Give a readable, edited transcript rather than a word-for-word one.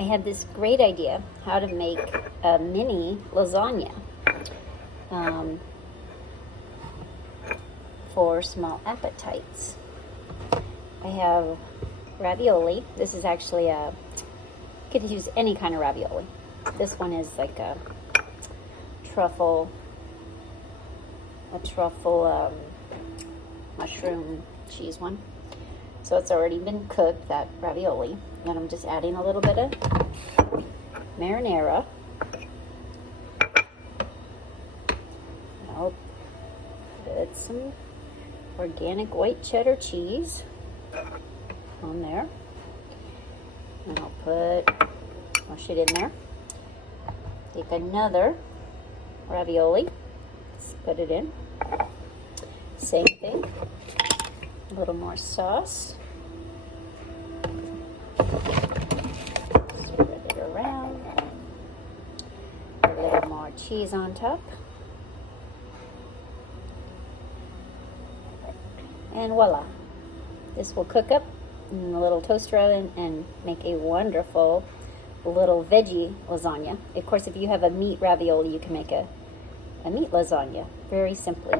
I had this great idea how to make a mini lasagna for small appetites. I have ravioli. This is actually you could use any kind of ravioli. This one is like a truffle mushroom cheese one. So it's already been cooked, that ravioli. And I'm just adding a little bit of marinara. I'll put some organic white cheddar cheese on there. And I'll mush it in there. Take another ravioli. Let's put it in. Same thing. A little more sauce. Spread it around. A little more cheese on top. And voila. This will cook up in a little toaster oven and make a wonderful little veggie lasagna. Of course, if you have a meat ravioli, you can make a meat lasagna very simply.